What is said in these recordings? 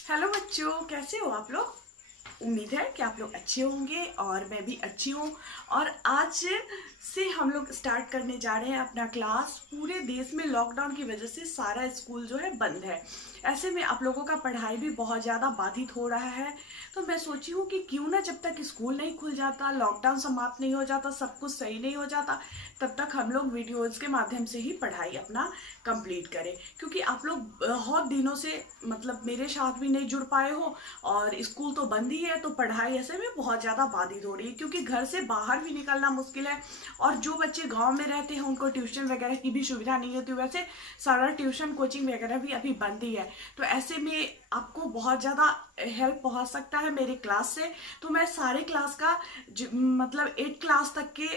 Hello बच्चों, कैसे हो आप लोग। उम्मीद है कि आप लोग अच्छे होंगे और मैं भी अच्छी हूँ। और आज से हम लोग स्टार्ट करने जा रहे हैं अपना क्लास। पूरे देश में लॉकडाउन की वजह से सारा स्कूल जो है बंद है। ऐसे में आप लोगों का पढ़ाई भी बहुत ज़्यादा बाधित हो रहा है। तो मैं सोची हूँ कि क्यों ना जब तक स्कूल नहीं खुल जाता, लॉकडाउन समाप्त नहीं हो जाता, सब कुछ सही नहीं हो जाता, तब तक हम लोग वीडियोज़ के माध्यम से ही पढ़ाई अपना कंप्लीट करें। क्योंकि आप लोग बहुत दिनों से मतलब मेरे साथ भी नहीं जुड़ पाए हो और स्कूल तो बंद ही है, तो पढ़ाई ऐसे में बहुत ज़्यादा बाधित हो रही है। क्योंकि घर से बाहर भी निकलना मुश्किल है। और जो बच्चे गांव में रहते हैं उनको ट्यूशन वगैरह की भी सुविधा नहीं होती। वैसे सारा ट्यूशन कोचिंग वगैरह भी अभी बंद ही है। तो ऐसे में आपको बहुत ज़्यादा हेल्प पहुंच सकता है मेरी क्लास से। तो मैं सारे क्लास का मतलब 8 क्लास तक के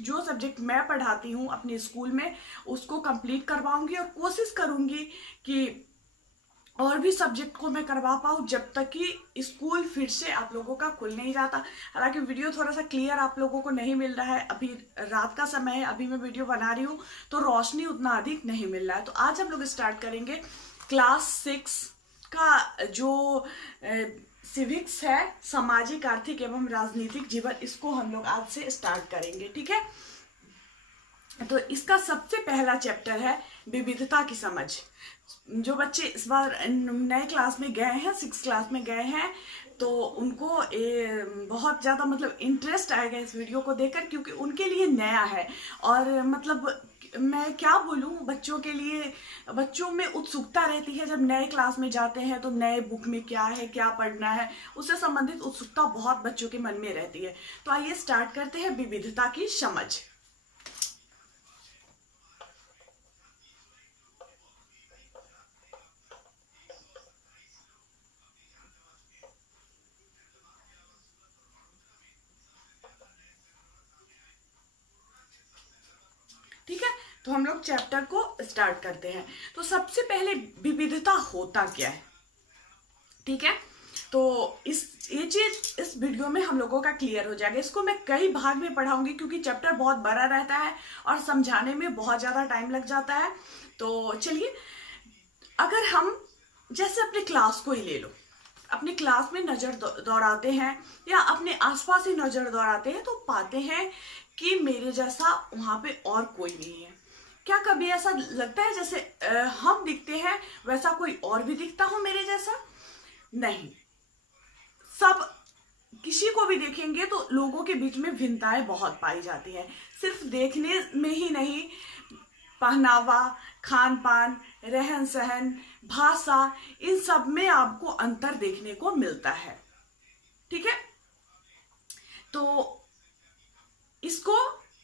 जो सब्जेक्ट मैं पढ़ाती हूँ अपने स्कूल में, उसको कंप्लीट करवाऊंगी और कोशिश करूंगी कि और भी सब्जेक्ट को मैं करवा पाऊँ जब तक कि स्कूल फिर से आप लोगों का खुल नहीं जाता। हालांकि वीडियो थोड़ा सा क्लियर आप लोगों को नहीं मिल रहा है, अभी रात का समय है, अभी मैं वीडियो बना रही हूँ तो रोशनी उतना अधिक नहीं मिल रहा है। तो आज हम लोग स्टार्ट करेंगे क्लास 6 का जो सिविक्स है, सामाजिक आर्थिक एवं राजनीतिक जीवन, इसको हम लोग आज से स्टार्ट करेंगे। ठीक है, तो इसका सबसे पहला चैप्टर है विविधता की समझ। जो बच्चे इस बार नए क्लास में गए हैं, 6 क्लास में गए हैं, तो उनको बहुत ज़्यादा मतलब इंटरेस्ट आएगा इस वीडियो को देखकर, क्योंकि उनके लिए नया है। और मतलब मैं क्या बोलूँ, बच्चों के लिए, बच्चों में उत्सुकता रहती है जब नए क्लास में जाते हैं तो नए बुक में क्या है, क्या पढ़ना है, उससे संबंधित उत्सुकता बहुत बच्चों के मन में रहती है। तो आइए स्टार्ट करते हैं विविधता की समझ। ठीक है, तो हम लोग चैप्टर को स्टार्ट करते हैं। तो सबसे पहले विविधता होता क्या है। ठीक है, तो ये चीज इस वीडियो में हम लोगों का क्लियर हो जाएगा। इसको मैं कई भाग में पढ़ाऊंगी क्योंकि चैप्टर बहुत बड़ा रहता है और समझाने में बहुत ज्यादा टाइम लग जाता है। तो चलिए, अगर हम जैसे अपने क्लास को ही ले लो, अपनी क्लास में नजर दौड़ाते हैं या अपने आसपास ही नजर दौड़ाते हैं तो पाते हैं कि मेरे जैसा वहां पे और कोई नहीं है। क्या कभी ऐसा लगता है जैसे हम दिखते हैं वैसा कोई और भी दिखता हो मेरे जैसा? नहीं। सब किसी को भी देखेंगे तो लोगों के बीच में भिन्नताएं बहुत पाई जाती है। सिर्फ देखने में ही नहीं, पहनावा, खान पान, रहन सहन, भाषा, इन सब में आपको अंतर देखने को मिलता है। ठीक है, तो इसको,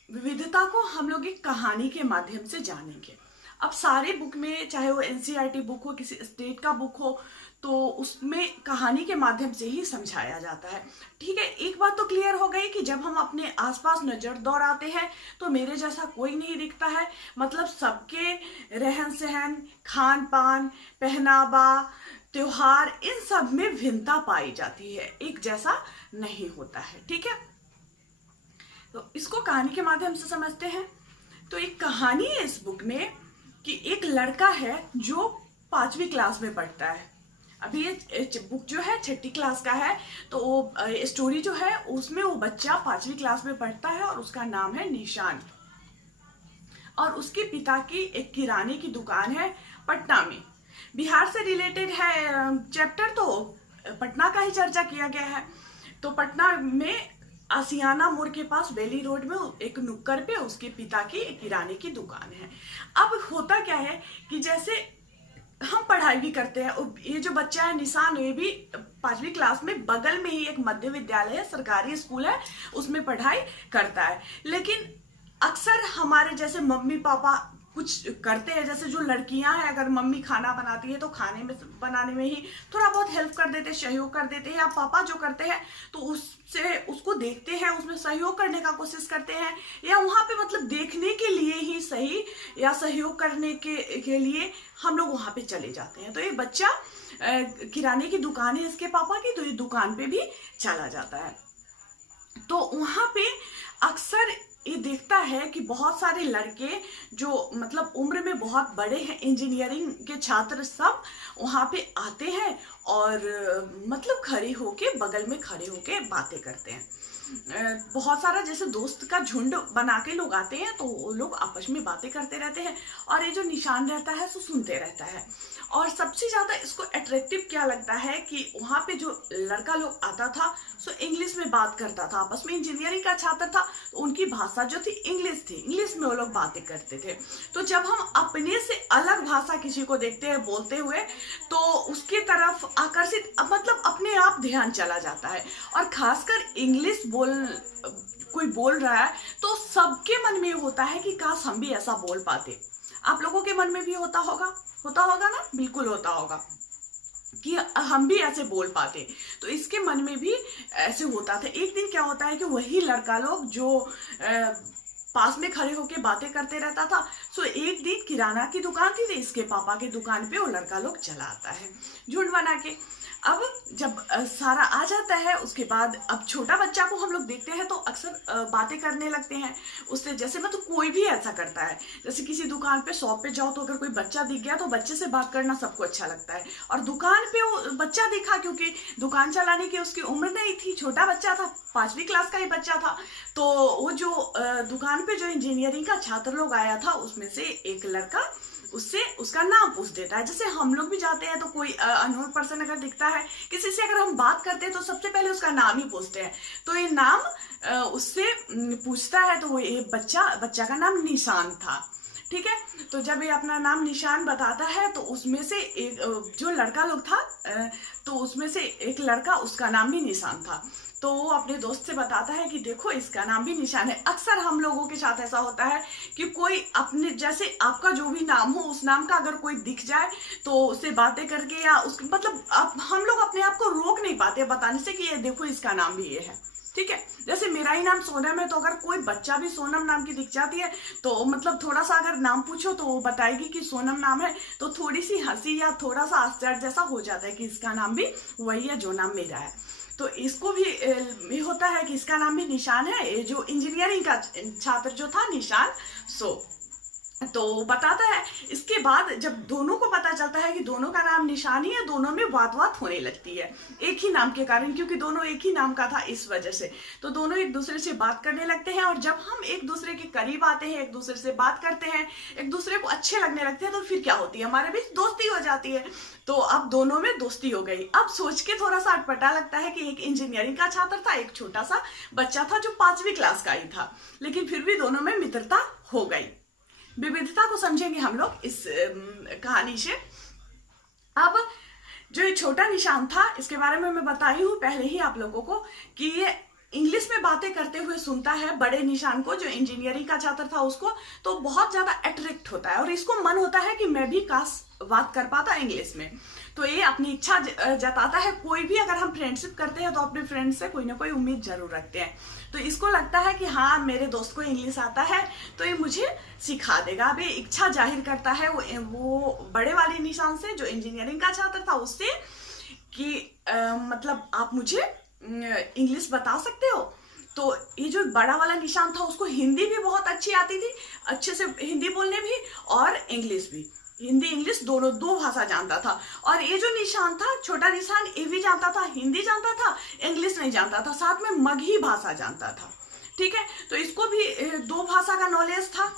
विविधता को हम लोग एक कहानी के माध्यम से जानेंगे। अब सारे बुक में, चाहे वो एनसीईआरटी बुक हो, किसी स्टेट का बुक हो, तो उसमें कहानी के माध्यम से ही समझाया जाता है। ठीक है, एक बात तो क्लियर हो गई कि जब हम अपने आसपास नजर दौड़ाते हैं तो मेरे जैसा कोई नहीं दिखता है। मतलब सबके रहन सहन, खान पान, पहनावा, त्योहार, इन सब में भिन्नता पाई जाती है, एक जैसा नहीं होता है। ठीक है, तो इसको कहानी के माध्यम से समझते हैं। तो एक कहानी है इस बुक में कि एक लड़का है जो 5वीं क्लास में पढ़ता है। अभी ये बुक जो है 6ठी क्लास का है। तो वो स्टोरी जो है उसमें वो बच्चा 5वीं क्लास में पढ़ता है और उसका नाम है निशान। और उसके पिता की एक किराने की दुकान है पटना में। बिहार से रिलेटेड है चैप्टर, तो पटना का ही चर्चा किया गया है। तो पटना में आसियाना मोड़ के पास बेली रोड में एक नुक्कड़ पे उसके पिता की एक किराने की दुकान है। अब होता क्या है कि जैसे हम पढ़ाई भी करते हैं, और ये जो बच्चा है निशान, ये भी 5वीं क्लास में बगल में ही एक मध्य विद्यालय है, सरकारी स्कूल है, उसमें पढ़ाई करता है। लेकिन अक्सर हमारे जैसे मम्मी पापा कुछ करते हैं, जैसे जो लड़कियां हैं, अगर मम्मी खाना बनाती है तो खाने में बनाने में ही थोड़ा बहुत हेल्प कर देते हैं, सहयोग कर देते हैं, या पापा जो करते हैं तो उससे उसको देखते हैं, उसमें सहयोग करने का कोशिश करते हैं, या वहां पे मतलब देखने के लिए ही सही या सहयोग करने के लिए हम लोग वहां पे चले जाते हैं। तो ये बच्चा किराने की दुकान है इसके पापा की, तो ये दुकान पे भी चला जाता है। तो वहां पे अक्सर ये देखता है कि बहुत सारे लड़के जो मतलब उम्र में बहुत बड़े हैं, इंजीनियरिंग के छात्र, सब वहां पे आते हैं और मतलब खड़े होके बगल में खड़े होके बातें करते हैं। बहुत सारा जैसे दोस्त का झुंड बना के लोग आते हैं तो वो लोग आपस में बातें करते रहते हैं और ये जो निशान रहता है वो सुनते रहता है। और सबसे ज्यादा इसको अट्रैक्टिव क्या लगता है कि वहां पे जो लड़का लोग आता था सो इंग्लिश में बात करता था आपस में। इंजीनियरिंग का छात्र था तो उनकी भाषा जो थी इंग्लिश थी, इंग्लिश में वो लोग बातें करते थे। तो जब हम अपने से अलग भाषा किसी को देखते हैं बोलते हुए तो उसकी तरफ आकर्षित मतलब अपने आप ध्यान चला जाता है। और खासकर इंग्लिश कोई बोल रहा है तो सबके मन में होता है कि काश हम भी ऐसा बोल पाते। आप लोगों के मन में भी होता होगा ना, बिल्कुल होता होगा कि हम भी ऐसे बोल पाते। तो इसके मन में भी ऐसे होता था। एक दिन क्या होता है कि वही लड़का लोग जो पास में खड़े होके बातें करते रहता था, सो एक दिन किराना की दुकान थी, इसके पापा की दुकान पे वो लड़का लोग चला आता है झुंड बना के। अब जब सारा आ जाता है उसके बाद अब छोटा बच्चा को हम लोग देखते हैं तो अक्सर बातें करने लगते हैं उससे। जैसे मतलब कोई भी ऐसा करता है, जैसे किसी दुकान पे शॉप पे जाओ तो अगर कोई बच्चा दिख गया तो बच्चे से बात करना सबको अच्छा लगता है। और दुकान पे वो बच्चा दिखा क्योंकि दुकान चलाने की उसकी उम्र नहीं थी, छोटा बच्चा था, 5वीं क्लास का ही बच्चा था। तो वो जो दुकान पे जो इंजीनियरिंग का छात्र लोग आया था उसमें से एक लड़का उससे उसका नाम पूछ देता है। जैसे हम लोग भी जाते हैं तो कोई अननोन पर्सन अगर दिखता है किसी से, अगर हम बात करते हैं तो सबसे पहले उसका नाम ही पूछते हैं। तो ये नाम उससे पूछता है तो वो ये बच्चा का नाम निशान था। ठीक है, तो जब ये अपना नाम निशान बताता है तो उसमें से एक जो लड़का लोग था तो उसमें से एक लड़का उसका नाम भी निशान था। तो वो अपने दोस्त से बताता है कि देखो इसका नाम भी निशान है। अक्सर हम लोगों के साथ ऐसा होता है कि कोई अपने जैसे आपका जो भी नाम हो उस नाम का अगर कोई दिख जाए तो उससे बातें करके या उस मतलब हम लोग अपने आप को रोक नहीं पाते बताने से कि ये देखो इसका नाम भी ये है। ठीक है, जैसे मेरा ही नाम सोनम है तो अगर कोई बच्चा भी सोनम नाम की दिख जाती है तो मतलब थोड़ा सा अगर नाम पूछो तो वो बताएगी कि सोनम नाम है तो थोड़ी सी हंसी या थोड़ा सा आश्चर्य जैसा हो जाता है कि इसका नाम भी वही है जो नाम मेरा है। तो इसको भी ये होता है कि इसका नाम भी निशान है। ये जो इंजीनियरिंग का छात्र जो था निशान तो बताता है। इसके बाद जब दोनों को पता चलता है कि दोनों का नाम निशान ही है, दोनों में बात होने लगती है एक ही नाम के कारण, क्योंकि दोनों एक ही नाम का था इस वजह से। तो दोनों एक दूसरे से बात करने लगते हैं और जब हम एक दूसरे के करीब आते हैं, एक दूसरे से बात करते हैं, एक दूसरे को अच्छे लगने लगते हैं तो फिर क्या होती है, हमारे बीच दोस्ती हो जाती है। तो अब दोनों में दोस्ती हो गई। अब सोच के थोड़ा सा अटपटा लगता है कि एक इंजीनियरिंग का छात्र था, एक छोटा सा बच्चा था जो 5वीं क्लास का ही था, लेकिन फिर भी दोनों में मित्रता हो गई। विविधता को समझेंगे हम लोग इस कहानी से। अब जो ये छोटा निशान था इसके बारे में मैं बताई हूँ पहले ही आप लोगों को कि ये इंग्लिश में बातें करते हुए सुनता है बड़े निशान को, जो इंजीनियरिंग का छात्र था उसको, तो बहुत ज्यादा अट्रैक्ट होता है और इसको मन होता है कि मैं भी काश बात कर पाता इंग्लिश में। तो ये अपनी इच्छा जताता है। कोई भी अगर हम फ्रेंडशिप करते हैं तो अपने फ्रेंड से कोई ना कोई उम्मीद जरूर रखते हैं। तो इसको लगता है कि हाँ मेरे दोस्त को इंग्लिश आता है तो ये मुझे सिखा देगा। अब ये इच्छा जाहिर करता है वो बड़े वाले निशान से, जो इंजीनियरिंग का छात्र था, उससे कि मतलब आप मुझे इंग्लिश बता सकते हो। तो ये जो बड़ा वाला निशान था उसको हिंदी भी बहुत अच्छी आती थी, अच्छे से हिंदी बोलने भी और इंग्लिश भी, हिंदी इंग्लिश दोनों दो भाषा जानता था। और ये जो निशान था छोटा निशान, ये भी जानता था, हिंदी जानता था, इंग्लिश नहीं जानता था, साथ में मगही भाषा जानता था। ठीक है, तो इसको भी 2 भाषा का नॉलेज था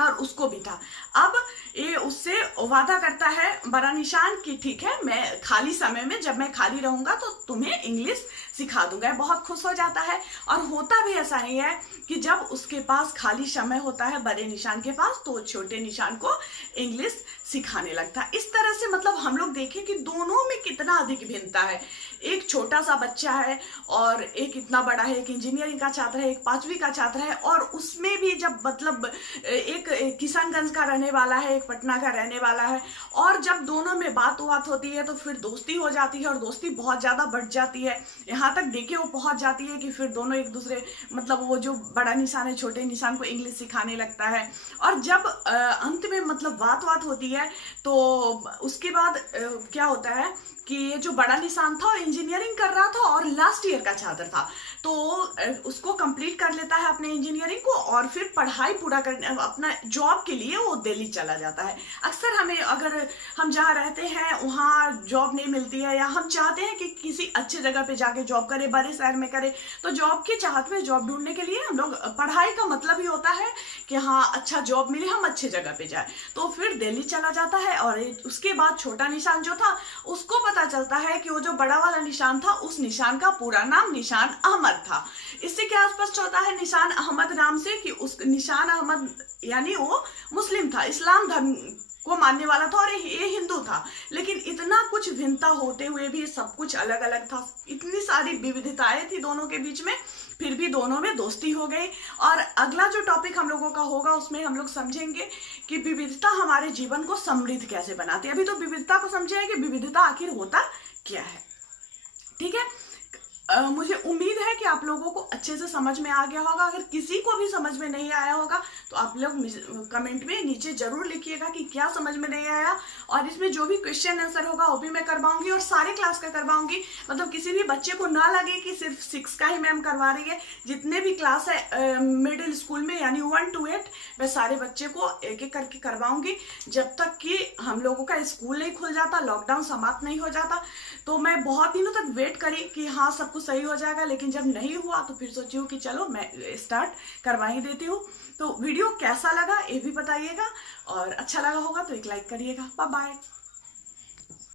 और उसको भी था। अब ये उससे वादा करता है बड़ा निशान कि ठीक है मैं खाली समय में जब मैं खाली रहूंगा तो तुम्हें इंग्लिश सिखा दूंगा। बहुत खुश हो जाता है और होता भी ऐसा ही है कि जब उसके पास खाली समय होता है बड़े निशान के पास तो छोटे निशान को इंग्लिश सिखाने लगता है। इस तरह से मतलब हम लोग देखें कि दोनों में कितना अधिक भिन्नता है। एक छोटा सा बच्चा है और एक इतना बड़ा है, एक इंजीनियरिंग का छात्र है, एक 5वीं का छात्र है। और उसमें भी जब मतलब एक किशनगंज का रहने वाला है, एक पटना का रहने वाला है, और जब दोनों में बात होती है तो फिर दोस्ती हो जाती है और दोस्ती बहुत ज्यादा बढ़ जाती है। यहाँ तक देखिए वो पहुंच जाती है कि फिर दोनों एक दूसरे मतलब वो जो बड़ा निशान है छोटे निशान को इंग्लिश सिखाने लगता है। और जब अंत में मतलब बात होती है तो उसके बाद क्या होता है कि ये जो बड़ा निशान था वो इंजीनियरिंग कर रहा था और लास्ट ईयर का छात्र था, तो उसको कंप्लीट कर लेता है अपने इंजीनियरिंग को और फिर पढ़ाई पूरा करने अपना जॉब के लिए वो दिल्ली चला जाता है। अक्सर हमें, अगर हम जहाँ रहते हैं वहाँ जॉब नहीं मिलती है या हम चाहते हैं कि किसी अच्छे जगह पे जाके जॉब करें, बड़े शहर में करें, तो जॉब की चाहत में जॉब ढूंढने के लिए हम लोग, पढ़ाई का मतलब ही होता है कि हाँ अच्छा जॉब मिले, हम अच्छे जगह पे जाए, तो फिर दिल्ली चला जाता है। और उसके बाद छोटा निशान जो था उसको पता चलता है कि वो जो बड़ा वाला निशान था उस निशान का पूरा नाम निशान अहमद था। इससे क्या स्पष्ट होता है निशान अहमद नाम से कि उस निशान अहमद यानी वो मुस्लिम था, इस्लाम धर्म को मानने वाला था और ये हिंदू था। लेकिन इतना कुछ भिन्नता होते हुए भी सब कुछ अलग अलग था, इतनी सारी विविधताएं थी दोनों के बीच में, फिर भी दोनों में दोस्ती हो गई। और अगला जो टॉपिक हम लोगों का होगा उसमें हम लोग समझेंगे कि विविधता हमारे जीवन को समृद्ध कैसे बनाती है। अभी तो विविधता को समझे कि विविधता आखिर होता क्या है। ठीक है, मुझे उम्मीद है कि आप लोगों को अच्छे से समझ में आ गया होगा। अगर किसी को भी समझ में नहीं आया होगा तो आप लोग कमेंट में नीचे जरूर लिखिएगा कि क्या समझ में नहीं आया, और इसमें जो भी क्वेश्चन आंसर होगा वो भी मैं करवाऊंगी और सारे क्लास का करवाऊंगी। मतलब किसी भी बच्चे को ना लगे कि सिर्फ 6 का ही मैम करवा रही है, जितने भी क्लास है मिडिल स्कूल में यानी 1 to 8 मैं सारे बच्चे को एक एक करके करवाऊंगी जब तक कि हम लोगों का स्कूल नहीं खुल जाता, लॉकडाउन समाप्त नहीं हो जाता। तो मैं बहुत दिनों तक वेट करी कि हाँ सब कुछ सही हो जाएगा, लेकिन जब नहीं हुआ तो फिर सोची हूँ कि चलो मैं स्टार्ट करवा ही देती हूँ। तो वीडियो कैसा लगा ये भी बताइएगा, और अच्छा लगा होगा तो एक लाइक करिएगा। Bye bye.